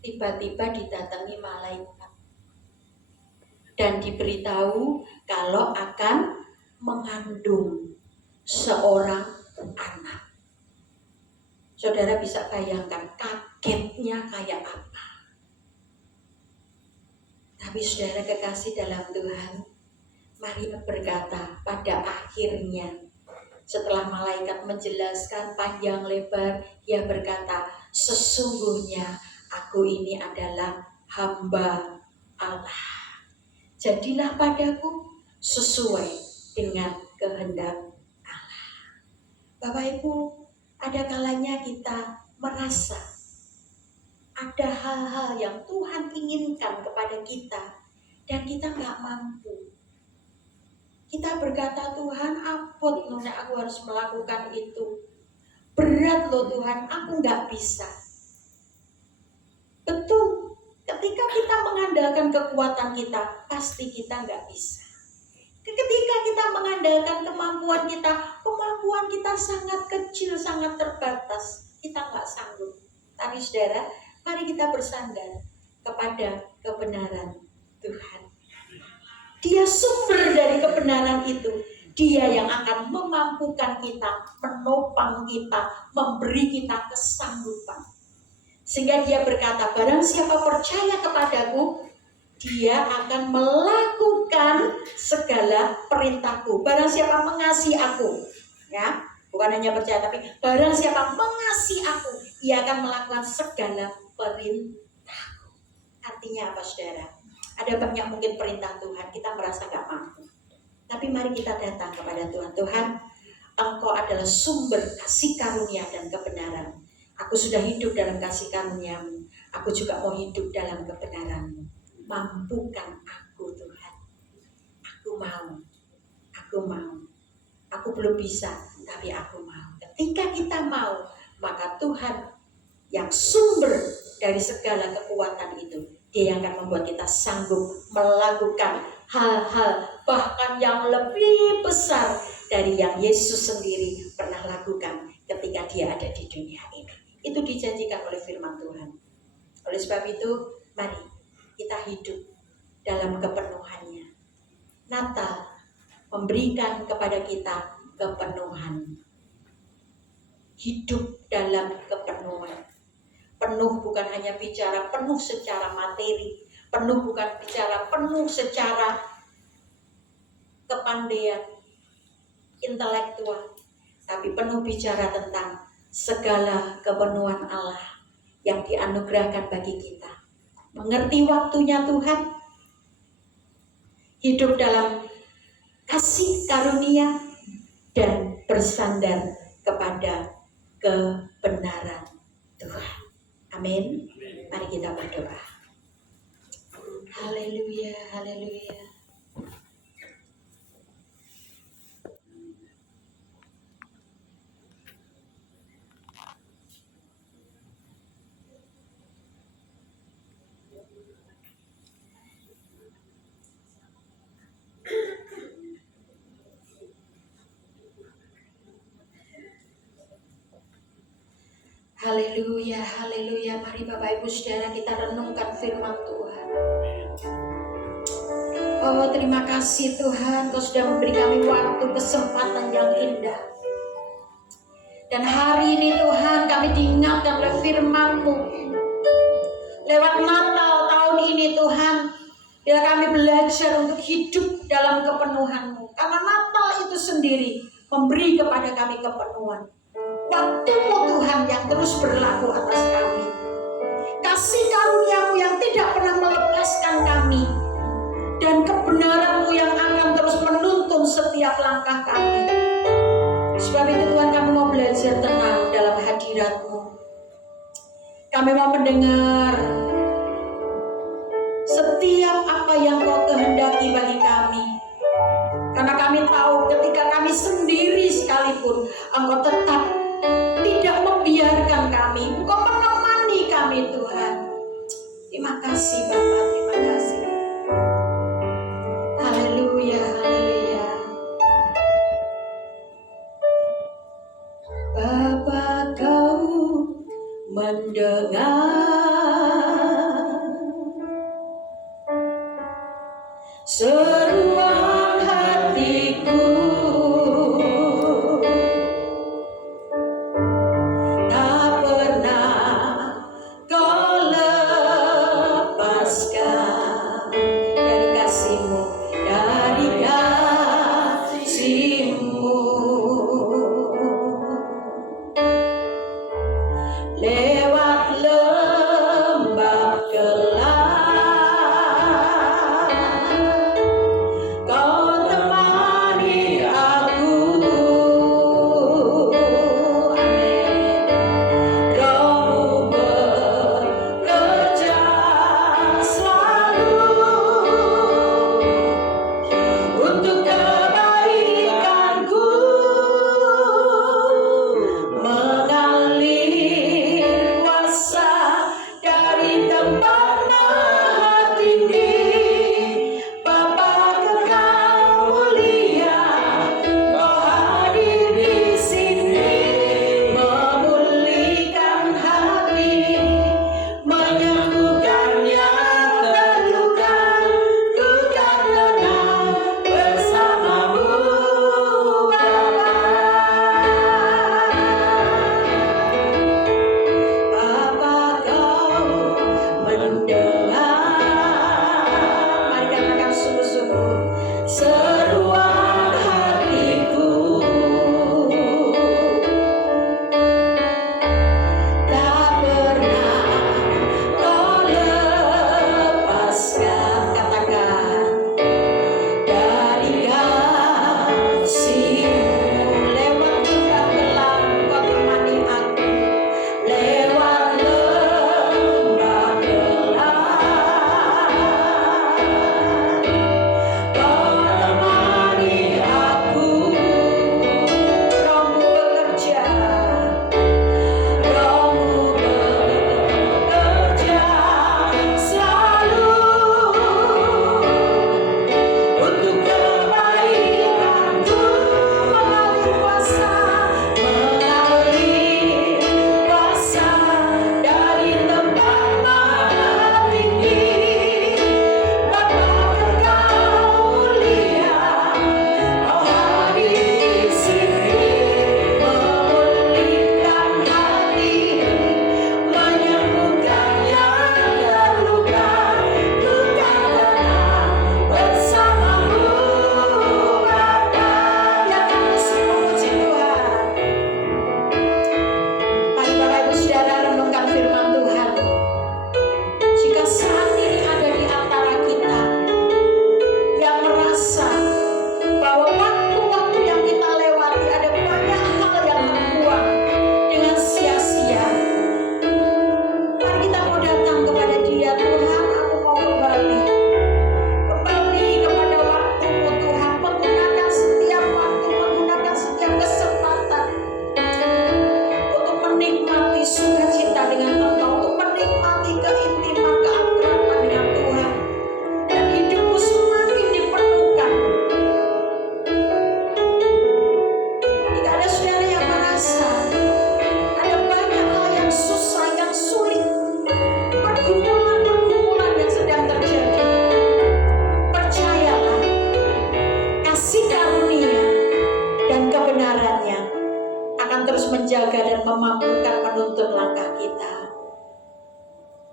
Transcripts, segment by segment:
tiba-tiba didatangi malaikat dan diberitahu kalau akan mengandung seorang anak. Saudara bisa bayangkan kagetnya kayak apa. Tapi saudara kekasih dalam Tuhan, Maria berkata pada akhirnya, setelah malaikat menjelaskan panjang lebar, dia berkata, sesungguhnya aku ini adalah hamba Allah. Jadilah padaku sesuai dengan kehendak Allah. Bapak Ibu, ada kalanya kita merasa ada hal-hal yang Tuhan inginkan kepada kita dan kita nggak mampu. Kita berkata, Tuhan ampun, aku harus melakukan itu. Berat loh Tuhan, aku nggak bisa. Betul, ketika kita mengandalkan kekuatan kita, pasti kita nggak bisa. Ketika kita mengandalkan kemampuan kita sangat kecil, sangat terbatas. Kita nggak sanggup. Tapi saudara, mari kita bersandar kepada kebenaran Tuhan. Dia sumber dari kebenaran itu. Dia yang akan memampukan kita, menopang kita, memberi kita kesanggupan. Sehingga dia berkata, barang siapa percaya kepadaku, dia akan melakukan segala perintahku. Barang siapa mengasihi aku, ya, bukan hanya percaya, tapi barang siapa mengasihi aku, ia akan melakukan segala perintahku. Artinya apa, saudara? Ada banyak mungkin perintah Tuhan, kita merasa gak mampu. Tapi mari kita datang kepada Tuhan. Tuhan, Engkau adalah sumber kasih karunia dan kebenaran. Aku sudah hidup dalam kasih karunia-Mu. Aku juga mau hidup dalam kebenaran-Mu. Mampukan aku, Tuhan. Aku mau. Aku belum bisa, tapi aku mau. Ketika kita mau, maka Tuhan yang sumber dari segala kekuatan itu, Dia yang akan membuat kita sanggup melakukan hal-hal bahkan yang lebih besar dari yang Yesus sendiri pernah lakukan ketika Dia ada di dunia ini. Itu dijanjikan oleh firman Tuhan. Oleh sebab itu, mari kita hidup dalam kepenuhannya. Natal memberikan kepada kita kepenuhan. Hidup dalam kepenuhan. Penuh bukan hanya bicara penuh secara materi, penuh bukan bicara penuh secara kepandaian intelektual, tapi penuh bicara tentang segala kepenuhan Allah yang dianugerahkan bagi kita. Mengerti waktunya Tuhan, hidup dalam kasih karunia, dan bersandar kepada kebenaran Tuhan. Amin. Mari kita berdoa. Haleluya, haleluya. Haleluya, haleluya. Mari Bapak Ibu Saudara kita renungkan firman Tuhan. Oh, terima kasih Tuhan, Kau sudah memberi kami waktu, kesempatan yang indah. Dan hari ini Tuhan kami diingatkan oleh firman-Mu. Lewat Natal tahun ini Tuhan, biar kami belajar untuk hidup dalam kepenuhan-Mu. Karena Natal itu sendiri memberi kepada kami kepenuhan. Waktu-Mu Tuhan yang terus berlaku atas kami. Kasih karunia-Mu yang tidak pernah melepaskan kami. Dan kebenaran-Mu yang akan terus menuntun setiap langkah kami. Sebab itu Tuhan, kami mau belajar tenang dalam hadirat-Mu. Kami mau mendengar setiap apa yang Kau kehendaki bagi kami. Karena kami tahu ketika kami sendiri sekalipun, Engkau tetap tidak membiarkan kami. Engkau menemani kami Tuhan. Terima kasih Bapa, terima kasih. Haleluya, haleluya. Bapa, Kau mendengar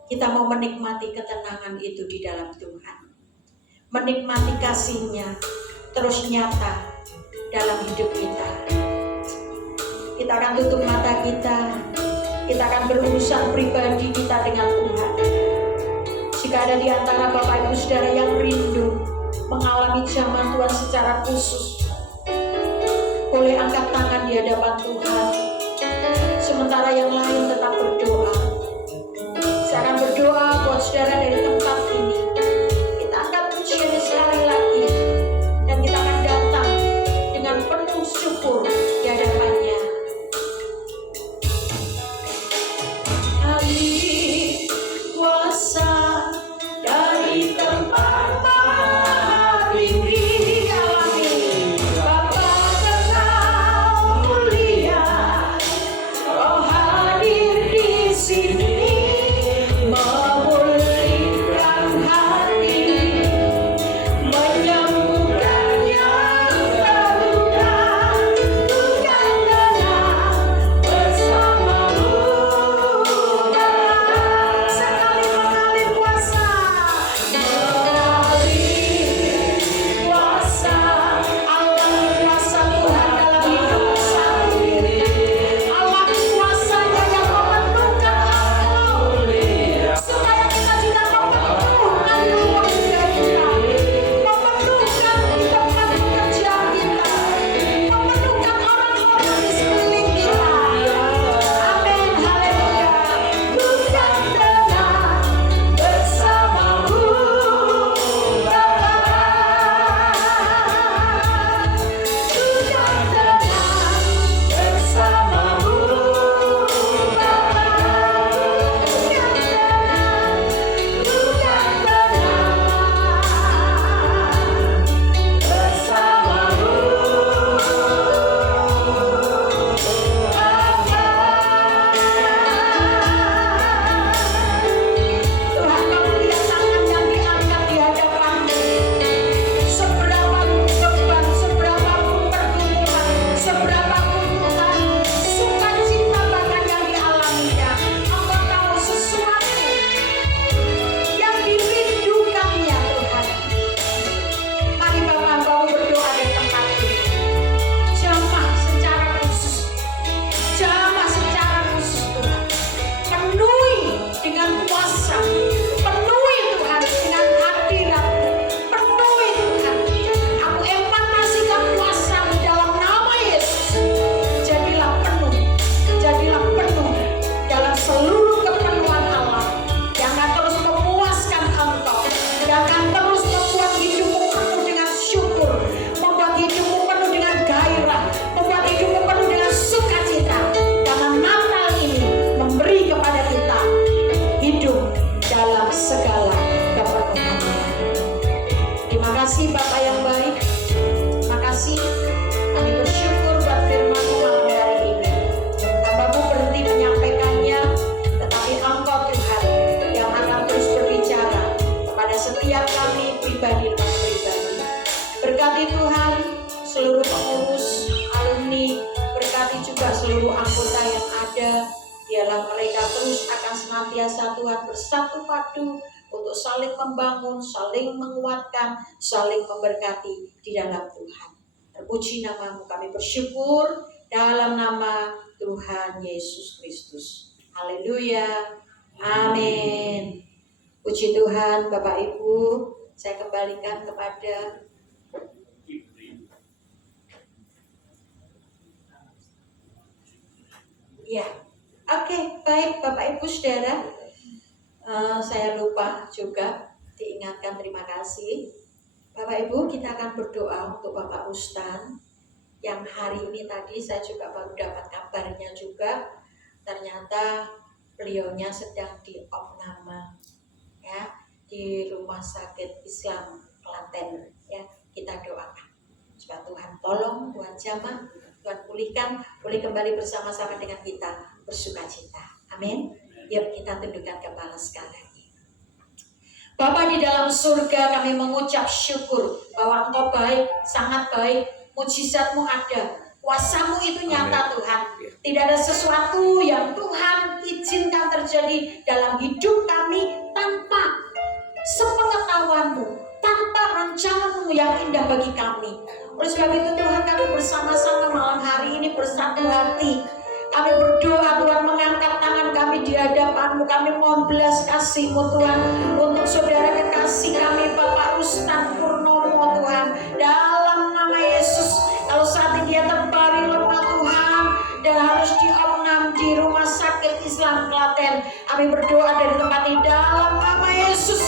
Kita mau menikmati ketenangan itu di dalam Tuhan. Menikmati kasih-Nya terus nyata dalam hidup kita. Kita akan tutup mata kita. Kita akan berurusan pribadi kita dengan Tuhan. Jika ada di antara Bapak Ibu Saudara yang rindu mengalami jamah Tuhan secara khusus, boleh angkat tangan di hadapan Tuhan. Sementara yang lain tetap berdoa. Saya akan berdoa buat saudara dari tempat ini. Kita angkat pujian sekali lagi. Dan kita akan datang dengan penuh syukur di hadapan-Nya. Kali kuasa dari tempat maha tinggi alami, Bapa Engkau mulia, Roh hadir di sini, memulihkan hati, menyembuhkan yang terluka, bukan tenang bersamamu. Sekali mengalir kuasa, Allah kuasa Tuhan dalam hidup saat ini. Allah kuasanya yang memenuhkan engkau, supaya kita juga memenuhkan keluarga kita, memenuhkan di tempat pekerjaan kita, memenuhkan orang-orang di sekeliling kita. Amin, haleluya. Bukan tenang bersamamu, Bapa. Bukan tenang bersamamu, Bapa. Bukan Tuhan, kau lihat tangan yang diangkat di hadapan-Mu. Seberapa beban, seberapa pergumulan, seberapa kutukan, sukacita bahkan yang dialaminya. Engkau tahu sesuatu yang dirindukannya, Tuhan. Mari Bapa, Engkau berdoa di tempat ini. Jamah secara khusus. Jamah secara khusus, Tuhan. Penuhi dengan kuasa. Penuhi Tuhan dengan hadirat-Mu. Penuhi Tuhan. Aku empanasikan kuasa-Mu dalam nama Yesus. Jadilah penuh. Jadilah penuh dalam seluruh kepenuhan Allah. Yang akan terus memuaskan Engkau. Yang akan terus membuat hidupmu penuh dengan syukur. Membuat hidupmu penuh dengan gairah. Membuat hidupmu penuh dengan sukacita. Karena Natal ini memberi kepada kita hidup dalam segala kepenuhannya. Terima kasih Bapak yang baik. Terima kasih. Kami bersyukur buat firman-Mu malam hari ini. Hamba-Mu berhenti menyampaikannya, tetapi Engkau Tuhan yang akan terus berbicara kepada setiap kami pribadi demi pribadi. Berkati Tuhan seluruh pengurus, alumni, berkati juga seluruh anggota yang ada. Biarlah mereka terus akan senantiasa Tuhan bersatu padu untuk saling membangun, saling menguatkan, saling memberkati di dalam Tuhan. Terpuji nama-Mu, kami bersyukur dalam nama Tuhan Yesus Kristus. Haleluya. Amin. Puji Tuhan. Bapak Ibu, saya kembalikan kepada ya. Oke, baik Bapak Ibu Saudara. Saya lupa juga diingatkan, terima kasih. Bapak Ibu, kita akan berdoa untuk Bapak Ustan yang hari ini tadi saya juga baru dapat kabarnya juga, ternyata beliaunya sedang diopname ya di Rumah Sakit Islam Klaten ya. Kita doakan supaya Tuhan tolong, Tuhan jamah, Tuhan pulihkan, boleh kembali bersama-sama dengan kita bersukacita. Amin. Yuk kita tundukkan kepala sekali lagi. Bapa di dalam surga, kami mengucap syukur bahwa Engkau baik, sangat baik, mujizat-Mu ada, kuasa-Mu itu nyata. Amin. Tuhan. Tidak ada sesuatu yang Tuhan izinkan terjadi dalam hidup kami yang bagi kami. Oleh sebab itu Tuhan, kami bersama-sama malam hari ini bersatu hati. Kami berdoa Tuhan, mengangkat tangan kami di hadapan-Mu. Kami mohon belas kasih-Mu Tuhan untuk saudara kekasih kami Bapak Rustan Purnomo Tuhan. Dalam nama Yesus, kalau saat ini dia terbaring lemah Tuhan dan harus diopnam di Rumah Sakit Islam Klaten, kami berdoa dari tempat ini dalam nama Yesus,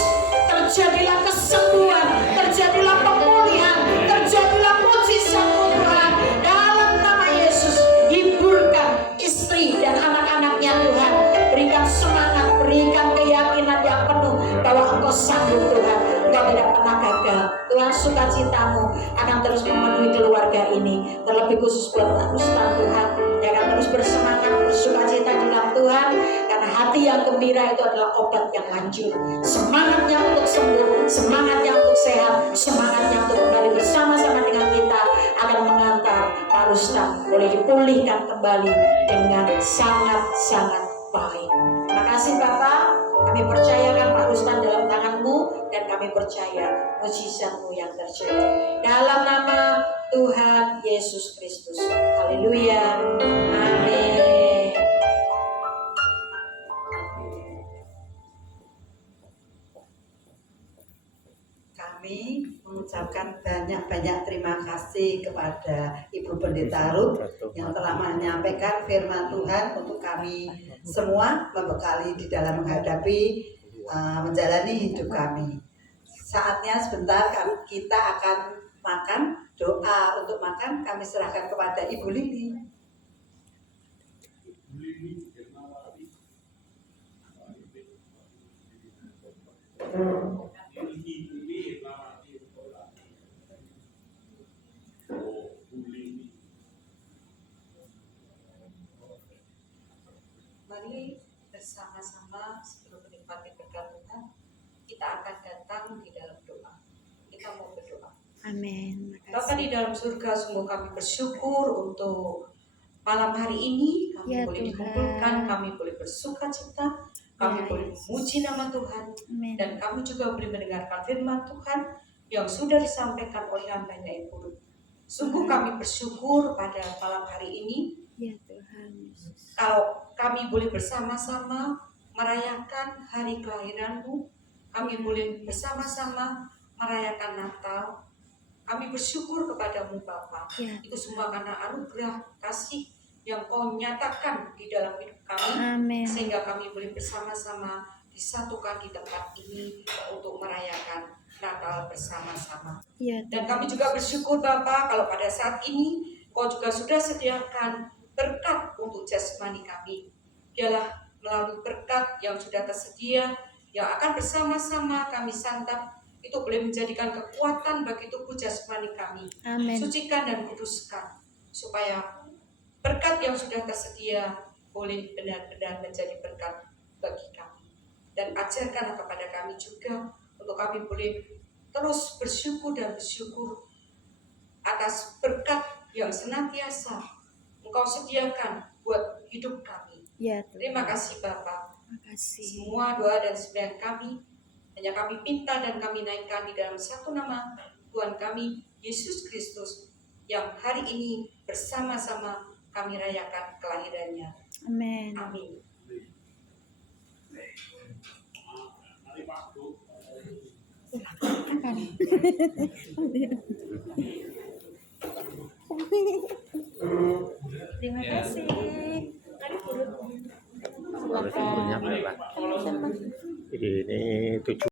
terjadilah kesembuhan, terjadilah pemulihan, terjadilah mujizat-Mu Tuhan. Dalam nama Yesus, hiburkan istri dan anak-anaknya Tuhan. Berikan semangat, berikan keyakinan yang penuh bahwa Engkau sanggup Tuhan. Engkau tidak pernah gagal. Tuhan, sukacita-Mu akan terus memenuhi keluarga ini. Terlebih khusus buat Pak Rustan Tuhan, yang akan terus bersemangat, bersukacita di dalam Tuhan. Karena hati yang gembira itu adalah obat yang manjur. Semangatnya untuk sembuh, semangatnya untuk sehat, semangatnya untuk kembali bersama-sama dengan kita akan mengantar Pak Rustan boleh dipulihkan kembali dengan sangat-sangat baik. Terima kasih Bapak, kami percayakan Pak Rustan dalam tangan-Mu dan kami percaya mujizat-Mu yang terjadi. Dalam nama Tuhan Yesus Kristus. Haleluya. Amin. Kami mengucapkan banyak-banyak terima kasih kepada Ibu Pendeta Ruth yang telah menyampaikan firman Tuhan untuk kami semua, membekali di dalam menghadapi menjalani hidup kami. Saatnya sebentar kita akan makan. Doa untuk makan kami serahkan kepada Ibu Lili. Mari bersama-sama sebelum menikmati berkat Tuhan, kita akan datang di dalam doa. Kita mau berdoa. Amin. Bapa di dalam surga, sungguh kami bersyukur untuk malam hari ini. Kami Ya, boleh Tuhan. dikumpulkan, kami boleh bersuka cita, kami Ya, boleh Yesus. memuji nama Tuhan, Amin. dan kami juga boleh mendengarkan firman Tuhan yang sudah disampaikan oleh hamba-Nya Ibu Ruth. Sungguh kami bersyukur pada malam hari ini. Ya Tuhan Yesus. Kalau kami boleh bersama-sama merayakan hari kelahiran-Mu, kami boleh bersama-sama merayakan Natal. Kami bersyukur kepadamu Bapa. Ya. Itu semua karena anugerah kasih yang Kau nyatakan di dalam hidup kami, Amin. sehingga kami boleh bersama-sama disatukan di tempat ini untuk merayakan Natal bersama-sama. Ya Dan Tuhan. kami juga bersyukur Bapa, kalau pada saat ini Kau juga sudah sediakan berkat untuk jasmani kami. Biarlah melalui berkat yang sudah tersedia, yang akan bersama-sama kami santap, itu boleh menjadikan kekuatan bagi tubuh jasmani kami. Amin. Sucikan dan kuduskan, supaya berkat yang sudah tersedia boleh benar-benar menjadi berkat bagi kami. Dan ajarkanlah kepada kami juga, untuk kami boleh terus bersyukur dan bersyukur atas berkat yang senantiasa Engkau sediakan buat hidup kami. Ya Tuhan. Terima kasih Bapa. Terima kasih. Semua doa dan sembahyang kami hanya kami minta dan kami naikkan di dalam satu nama Tuhan kami, Yesus Kristus, yang hari ini bersama-sama kami rayakan kelahirannya. Amin. Amin. Terima kasih. Ini 7